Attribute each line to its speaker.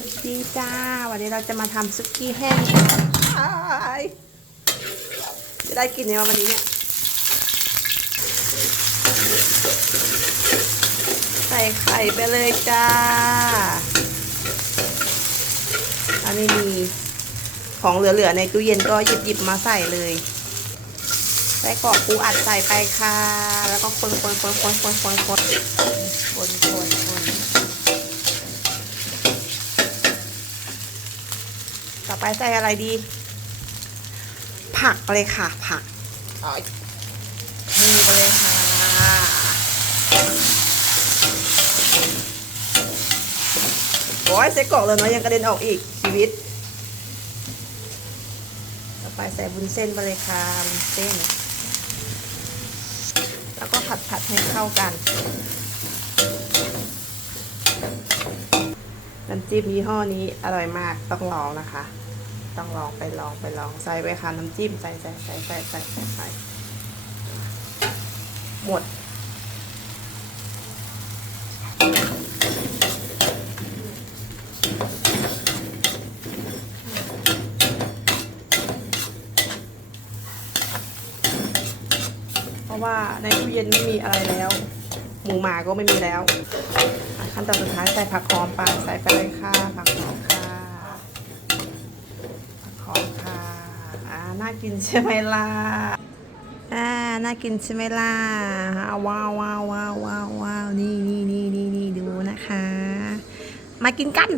Speaker 1: สวัสดีจ้า วันนี้เราจะมาทำซุกี้แห้งจะได้กินไหมวะวันนี้เนี่ย ใส่ไข่ไปเลยจ้า อันนี้มีของเหลือๆในตู้เย็นก็หยิบๆมาใส่เลยใส่กรอกปูอัดใส่ไปค่ะ แล้วก็คนคนคนคนคนคนคนคนคนคน ต่อไปใส่อะไรดี ผักเลยค่ะ ผักเอานี่ไปเลยค่ะโอ้ยใส่กรอกเลยเนาะยังกระเด็นออกอีกชีวิต ต่อไปใส่บุญเส้นไปเลยค่ะบุญเส้น แล้วก็ผัดผัดให้เข้ากัน น้ำจิ้มยี่ห้อนี้อร่อยมากต้องลองนะคะ ต้องลองไปลองไปลองใส่ไว้ค่ะน้ำจิ้มใส่ใส่ใส่ใส่ใส่ใส่ใส่หมด เพราะว่าในตู้เย็นไม่มีอะไรแล้ว หมูหมาก็ไม่มีแล้วขั้นตอนสุดท้ายใส่ผักหอมไปใส่ไปเลยค่ะผักหอมค่ะผักหอมค่ะอ่าน่ากินใช่ไหมล่ะอ่าน่ากินใช่ไหมล่ะว้าวว้าวว้าวว้าวว้าวนี่นี่นี่นี่นี่ดูนะคะ มากินกัน